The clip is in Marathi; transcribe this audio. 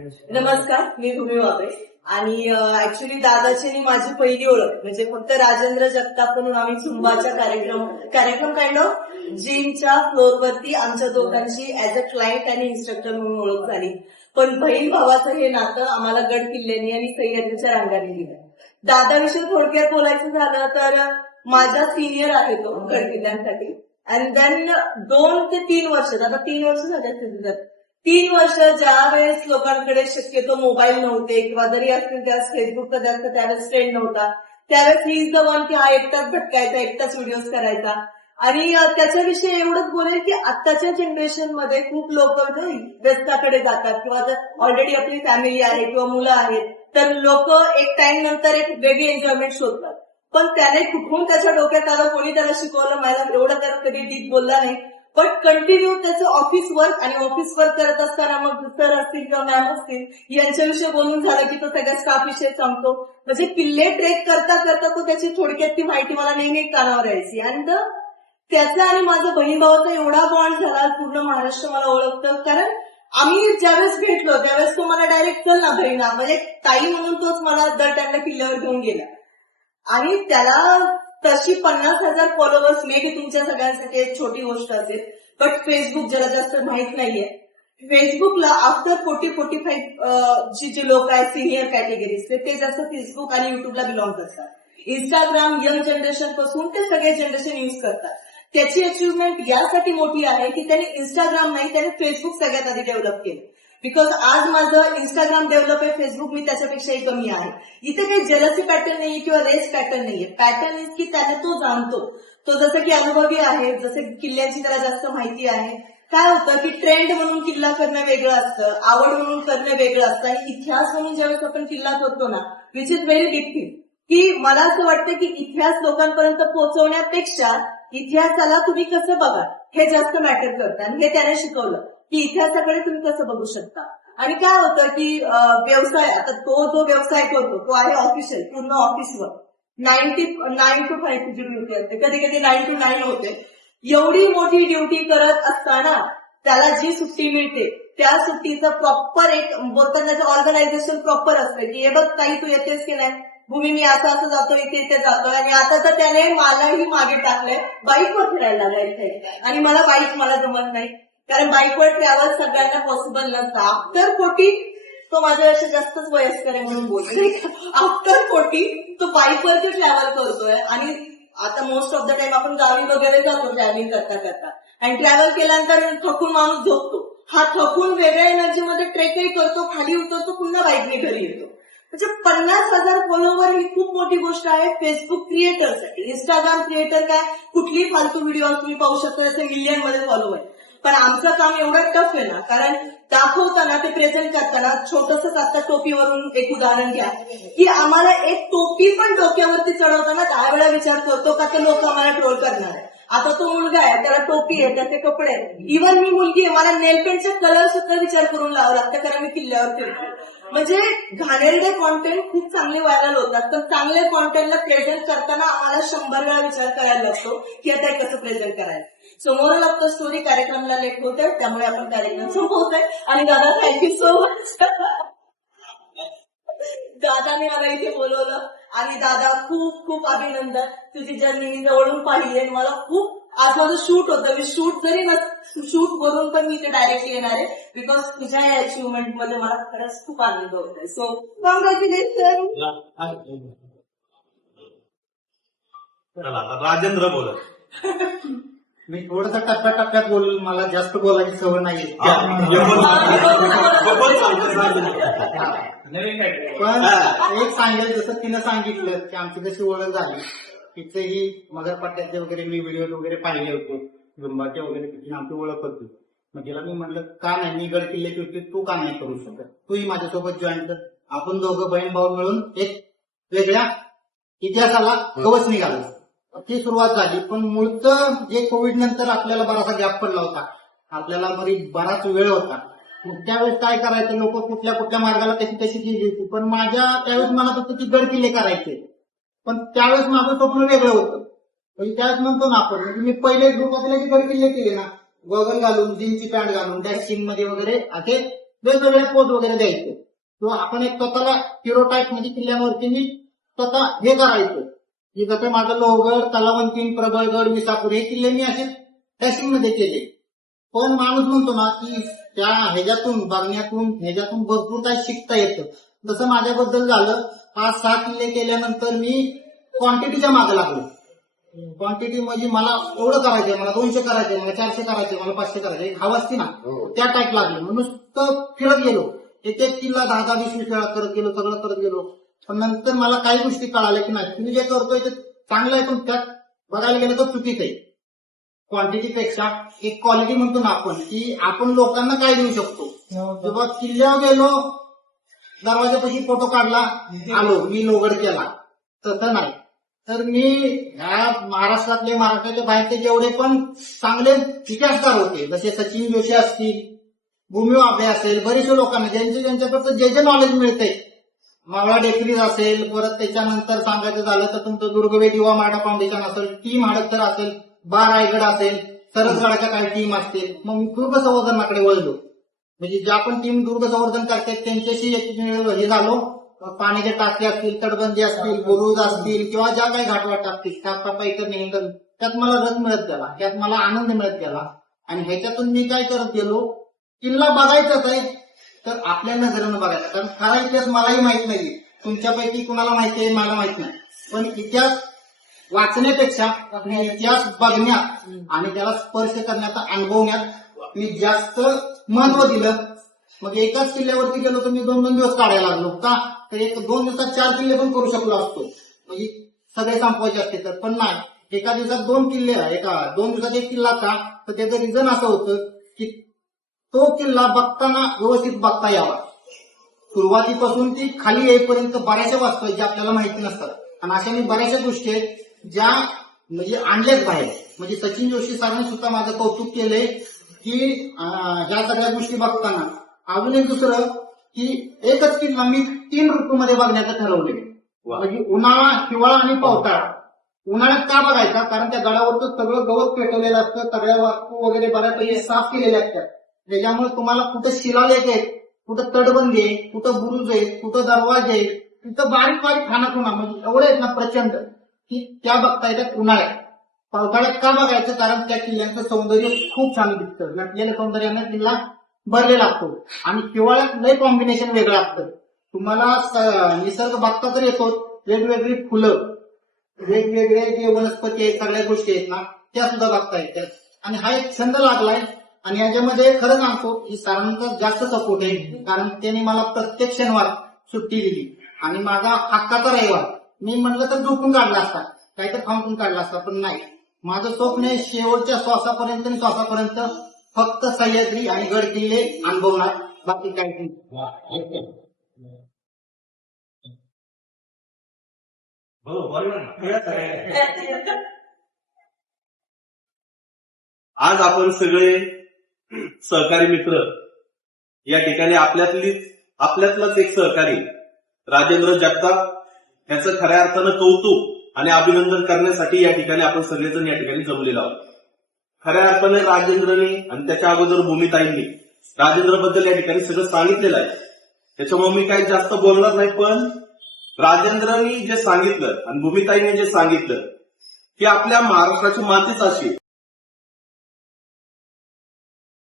नमस्कार, मी भूमी वाबळे आणि ऍक्च्युली दादाची आणि माझी पहिली ओळख म्हणजे फक्त राजेंद्र जगताप म्हणून आम्ही झुंबाच्या कार्यक्रम काइंड ऑफ जिमच्या फ्लोअरवरती आमच्या दोघांची ऍज अ क्लायंट आणि इन्स्ट्रक्टर म्हणून ओळख झाली. पण बहीण भावाचं हे नातं आम्हाला गड किल्ल्यानी आणि सह्याद्रीच्या रांगाने दिलं. दादाविषयी थोडक्यात बोलायचं झालं तर माझा सिनियर आहे तो गड किल्ल्यांसाठी. अँड देन 2 ते 3 वर्ष, आता 3 वर्ष झाले, 3 वर्ष ज्या वेळेस लोकांकडे शक्यतो मोबाईल नव्हते किंवा जरी असतील त्यावेळेस फेसबुक कधी असतं त्यावेळेस ट्रेंड नव्हता, त्यावेळेस ही इज द वन की हा एकटाच भटकायचा, एकटाच व्हिडिओज करायचा. आणि त्याच्याविषयी एवढंच बोलेल की आत्ताच्या जनरेशनमध्ये खूप लोक व्यस्ताकडे जातात किंवा जर ऑलरेडी आपली फॅमिली आहे किंवा मुलं आहेत तर लोक एक टाइम नंतर एक वेगळी एन्जॉयमेंट शोधतात. पण त्याने कुठून त्याच्या डोक्यात आलं, कोणी त्याला शिकवलं, मला एवढं त्याला कधी डीप बोलला नाही. पण कंटिन्यू त्याचं ऑफिस वर्क आणि ऑफिस वर्क करत असताना मग सर असतील किंवा मॅम असतील यांच्याविषयी बोलून झालं की तो सगळ्या स्टाफ विषयी सांगतो. म्हणजे किल्ले ट्रेक करता करता तो त्याची थोडक्यात ती माहिती मला नेहमी कानावर यायची. आणि त्याचा आणि माझा बहीण भावाचा एवढा बॉन्ड झाला, पूर्ण महाराष्ट्र मला ओळखतं. कारण आम्ही ज्यावेळेस भेटलो त्यावेळेस तो मला डायरेक्ट चल ना बहिणा, म्हणजे ताई म्हणून तोच मला दर टाइमला किल्ल्यावर घेऊन गेला. आणि त्याला तशी 50,000 फॉलोअर्स मे बी तुमच्या सगळ्यांसाठी एक छोटी गोष्ट असेल, बट फेसबुक ज्याला जास्त माहित नाहीये, फेसबुकला आफ्टर 40-45 जे लोक आहेत सिनियर कॅटेगरीजचे ते जास्त फेसबुक आणि युट्यूबला बिलॉंग करतात. इंस्टाग्राम यंग जनरेशन पासून ते सगळे जनरेशन युज करतात. त्याची अचिव्हमेंट यासाठी मोठी आहे की त्याने इंस्टाग्राम नाही, त्याने फेसबुक सगळ्यात आधी डेव्हलप केलं. बिकॉज आज माझं इंस्टाग्राम डेव्हलप आहे, फेसबुक मी त्याच्यापेक्षाही कमी आहे. इथे काही जेलसी पॅटर्न नाहीये किंवा रेस पॅटर्न नाहीये. पॅटर्न इज की त्याने तो जाणतो, तो जसं की अनुभवी आहे, जसं किल्ल्याची त्याला जास्त माहिती आहे. काय होतं की ट्रेंड म्हणून किल्ला करणं वेगळं असतं, आवड म्हणून करणं वेगळं असतं आणि इतिहास म्हणून ज्यावेळेस आपण किल्ला करतो ना, which is very big thing. की मला असं वाटतं की इतिहास लोकांपर्यंत पोहोचवण्यापेक्षा इतिहासाला तुम्ही कसं बघा हे जास्त मॅटर करतं. आणि हे त्याने शिकवलं की इतिहासाकडे तुम्ही कसं बघू शकता. आणि काय होतं की व्यवसाय, आता तो जो व्यवसाय करतो तो आहे ऑफिशियल, पूर्ण ऑफिसवर 9 to 5 ची ड्युटी असते, कधी कधी 9 to 9 होते. एवढी मोठी ड्युटी करत असताना त्याला जी सुट्टी मिळते त्या सुट्टीचं प्रॉपर एक बोलतात त्याचं ऑर्गनायझेशन प्रॉपर असतं की हे बघ काही तू येतेस की नाही भूमी, मी असं असं जातो, इथे इथे जातोय. आणि आता तर त्याने मलाही मागे टाकलंय, बाईकवर फिरायला लागला इथे. आणि मला बाईक मला जमत नाही, कारण बाईकवर ट्रॅव्हल सगळ्यांना पॉसिबल नसतं. आफ्टर 40 तो माझ्यापेक्षा जास्तच वयस्कर आहे म्हणून बोलतोय. आफ्टर 40 तो बाईकवरच ट्रॅव्हल करतोय. आणि आता मोस्ट ऑफ द टाइम आपण गावी वगैरे जातो ट्रॅव्हलिंग करता करता, आणि ट्रॅव्हल केल्यानंतर थकून माणूस झोपतो. हा थकून वेगळ्या एनर्जीमध्ये ट्रेकही करतो, खाली उतरतो, पुन्हा बाईकने घरी येतो. म्हणजे 50,000 फॉलोवर ही खूप मोठी गोष्ट आहे फेसबुक क्रिएटरसाठी. इंस्टाग्राम क्रिएटर काय कुठलीही फालतू व्हिडिओ तुम्ही पाहू शकता, त्याचे मिलियनमध्ये फॉलो आहे. पण आमचं काम एवढं टफ आहे ना, कारण दाखवताना ते प्रेझेंट करताना छोटंसं आता टोपीवरून एक उदाहरण घ्या की आम्हाला एक टोपी पण डोक्यावरती चढवताना 10 वेळा विचार करतो का ते लोक आम्हाला ट्रोल करणार आहे. आता तो मुलगा आहे, त्याला टोपी आहे, त्याचे कपडे आहेत. इव्हन मी मुलगी आहे, मला नेलपेंटचा कलर सुद्धा विचार करून लावावं लागतं, कारण मी किल्ल्यावर फिरतो. म्हणजे घाणेरडे कॉन्टेंट खूप चांगले व्हायरल होतात, पण चांगले कॉन्टेंटला प्रेझेंट करताना आम्हाला 100 वेळा विचार करायला लागतो की आता हे कसं प्रेझेंट करायचं. So moral of the story, कार्यक्रमाला लेट होत आहे त्यामुळे आपण कार्यक्रम संपवतोय. आणि दादा थँक्यू सो मच. दादाने मला इथे बोलवलं आणि दादा खूप खूप अभिनंदन. तुझी जर्नी मी जवळून पाहिली आहे. मला खूप आज माझं शूट होतं, मी शूट वरून पण मी इथे डायरेक्टली येणार आहे बिकॉज तुझ्या या अचिव्हमेंट मध्ये मला खरंच खूप आनंद होत आहे. So congratulation. राजेंद्र बोलत. मी थोडंसं टप्प्याटप्प्यात बोलून, मला जास्त बोलायची सवय नाही. पण एक सांगेल, जसं तिनं सांगितलं की आमची कशी ओळख झाली, तिचेही मगरपट्ट्याचे वगैरे मी व्हिडिओ वगैरे पाहिले होते, झुंबाचे वगैरे, तिची आमची ओळख होती. मग तिला मी म्हटलं का नाही, मी गड किल्ल्याची होती, तू का नाही करू शकत, तूही माझ्यासोबत जॉईन कर. आपण दोघं बहीण भाऊ मिळून एक वेगळ्या इतिहासाला कवच निघालो. ती सुरुवात झाली. पण मूळचं जे कोविड नंतर आपल्याला बराचसा गॅप पडला होता, आपल्याला बराच वेळ होता. मग त्यावेळेस काय करायचं, लोक कुठल्या कुठल्या मार्गाला कशी कशी गेली होती. पण माझ्या त्यावेळेस मला फक्त ती गड किल्ले करायचे. पण त्यावेळेस माझं स्वप्न वेगळं होतं. म्हणजे त्यावेळेस म्हणतो ना आपण, म्हणजे मी पहिले ग्रुपातले जे गड किल्ले केले ना, गॉगल घालून, जीन्सची पॅन्ट घालून, डॅशिंग मध्ये वगैरे असे वेगवेगळे पोज वगैरे द्यायचे किंवा आपण एक स्वतःला हिरो टाईप म्हणजे किल्ल्यांवरती मी स्वतः हे करायचो की जसं माझं लोहगड, तलावंतीन, प्रबळगड, विसापूर हे किल्ले मी असे टॅशिंग मध्ये केले. पण माणूस म्हणतो ना की त्या ह्याच्यातून बघण्यातून भरपूर काही शिकता येतं. जसं माझ्याबद्दल झालं, 5-6 किल्ले केल्यानंतर मी क्वांटिटीच्या मागे लागलो. क्वांटिटी म्हणजे मला एवढं करायचंय, मला 200 करायचे, मला 400 करायचे, मला 500 करायचे, एक हवा असते ना त्या टाईप लागले. म्हणून नुसतं फिरत गेलो, एक किल्ला 10-20 वेळा करत गेलो, सगळं करत गेलो. पण नंतर मला काही गोष्टी कळाल्या की नाही, तुम्ही जे करतोय ते चांगलं आहे, पण त्यात बघायला गेलं तर चुकीच आहे. क्वांटिटीपेक्षा एक क्वालिटी म्हणतो ना आपण, की आपण लोकांना काय देऊ शकतो. जेव्हा किल्ल्यावर गेलो, दरवाजापाशी फोटो काढला, आलो, मी लोगड केला, तसं नाही. तर मी ह्या महाराष्ट्राच्या बाहेरचे जेवढे पण चांगले इतिहासकार होते, जसे सचिन जोशी असतील, भूमी वाबळे असेल, बरेचसे लोकांना ज्यांच्याकडे जे नॉलेज मिळते, मावळा डेकरीज असेल, परत त्याच्यानंतर सांगायचं झालं तर तुमचं दुर्गवेद युवा मराठा फाउंडेशन असेल, टीम हडपसर असेल, रायगड असेल, सरसगडाच्या काही टीम असतील. मग मी दुर्ग संवर्धनाकडे वळलो. म्हणजे ज्या पण टीम दुर्ग संवर्धन करतात त्यांच्याशी हे झालो. पाण्याचे टाके असतील, तटबंदी असतील, बुरुज असतील किंवा ज्या काही घाटवाट असतील, साफसफाई करणे, त्यात मला रस मिळत गेला, त्यात मला आनंद मिळत गेला. आणि ह्याच्यातून मी काय करत गेलो, किल्ला बघायचाच आहे तर आपल्या नजरेनं बघायचा. कारण खरा इतिहास मलाही माहित नाही, तुमच्यापैकी कुणाला माहिती आहे मला माहित नाही. पण इतिहास वाचण्यापेक्षा इतिहास बघण्यात आणि त्याला स्पर्श करण्याचा अनुभवण्यात मी जास्त महत्व दिलं. मग एकाच किल्ल्यावरती गेलो तर मी 2-2 दिवस काढायला लागलो का, तर 1-2 दिवसात 4 किल्ले पण करू शकलो असतो, म्हणजे सगळे संपवायचे असते तर. पण नाही, एका दिवसात 2 किल्ले, 2 दिवसात 1 किल्ला का, तर त्याचं रिझन असं होतं की तो किल्ला बघताना व्यवस्थित बघता यावा. सुरुवातीपासून ती खाली येईपर्यंत बऱ्याचशा वास्तू ज्या आपल्याला माहिती नसतात. आणि अशा मी बऱ्याचशा गोष्टी आहेत ज्या म्हणजे आणल्याच बाहेर. म्हणजे सचिन जोशी सरांनी सुद्धा माझं कौतुक केलंय की ह्या सगळ्या गोष्टी बघताना. अजून एक दुसरं की एकच किल्ला मी 3 ऋतूमध्ये बघण्याचं ठरवले. म्हणजे उन्हाळा, हिवाळा आणि पावसाळा. उन्हाळ्यात का बघायचा, कारण त्या गडावरचं सगळं गवत पेटवलेलं असतं, सगळ्या वास्तू वगैरे बऱ्यापैकी साफ केलेल्या असतात. त्याच्यामुळे तुम्हाला कुठं शिलालेख आहेत, कुठं तटबंदी आहे, कुठं बुरुज आहे, कुठं दरवाजे आहे, तिथं बारीक बारीक खानाखुणा म्हणजे एवढे आहेत ना प्रचंड, की त्या बघता येतात उन्हाळ्यात. पावसाळ्यात का बघायचं, कारण त्या किल्ल्यांचं सौंदर्य खूप छान दिसतं, नटलेल्या सौंदर्यानं किल्ला भरलेला असतो. आणि हिवाळ्यात लय कॉम्बिनेशन वेगळं असतं. तुम्हाला निसर्ग बघता तर येतो, वेगवेगळी फुलं, वेगवेगळे जे वनस्पती आहेत, सगळ्या गोष्टी आहेत ना त्या सुद्धा बघता येतात. आणि हा एक छंद लागलाय. आणि याच्यामध्ये खरं सांगतो की सरांचा जास्त सपोर्ट आहे, कारण त्यांनी मला प्रत्येक शनिवार सुट्टी दिली. आणि माझा हक्काचा रविवार मी म्हटलं तर झोपून काढला असता, काहीतरी खाऊन काढला असता, पण नाही. माझं स्वप्न आहे शेवटच्या श्वासापर्यंत फक्त सह्याद्री आणि गड किल्ले अनुभवणार, बाकी काही नाही. आज आपण सगळे सहकारी मित्र या ठिकाणी आपल्यातलाच एक सहकारी राजेंद्र जगताप याचं खऱ्या अर्थानं कौतुक आणि अभिनंदन करण्यासाठी या ठिकाणी आपण सगळेजण या ठिकाणी जमलेलो आहोत. खऱ्या अर्थाने राजेंद्रने आणि त्याच्या अगोदर भूमिताईंनी राजेंद्रबद्दल या ठिकाणी सगळं सांगितलेलं आहे, त्याच्यामुळे मी काही जास्त बोलणार नाही. पण राजेंद्रनी जे सांगितलं आणि भूमिताईंनी जे सांगितलं की आपल्या महाराष्ट्राची मातीच अशी